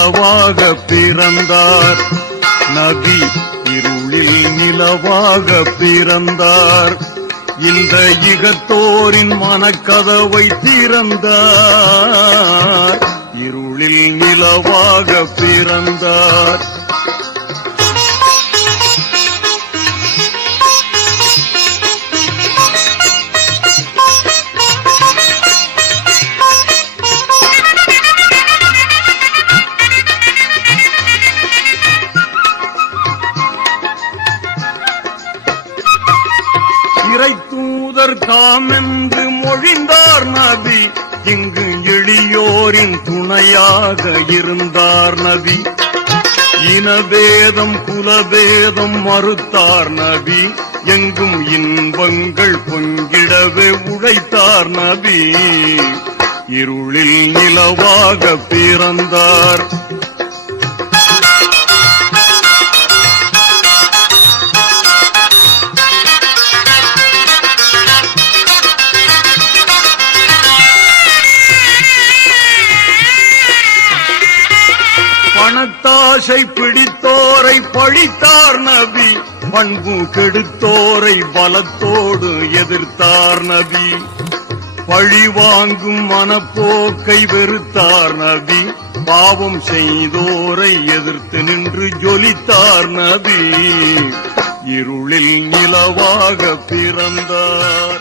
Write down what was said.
நிலவாக பிறந்தார். நபி இருளில் நிலவாக பிறந்தார். இந்த இகத்தோரின் மனக்கதவை திறந்தார். இருளில் நிலவாக பிறந்தார். இறை தூதர் தாமென்று மொழிந்தார் நபி. இங்கு எளியோரின் துணையாக இருந்தார் நபி. இனபேதம் குலபேதம் மறுத்தார் நபி. எங்கும் இன்பங்கள் பொங்கிடவே உழைத்தார் நபி. இருளில் நிலவாக பிறந்தார். பணத்தாசை பிடித்தோரை பழித்தார் நபி. பண்பு கெடுத்தோரை பலத்தோடு எதிர்த்தார் நபி. பழி வாங்கும் மனப்போக்கை வெறுத்தார் நபி. பாவம் செய்தோரை எதிர்த்து நின்று ஜொலித்தார் நபி. இருளில் நிலவாக பிறந்தார்.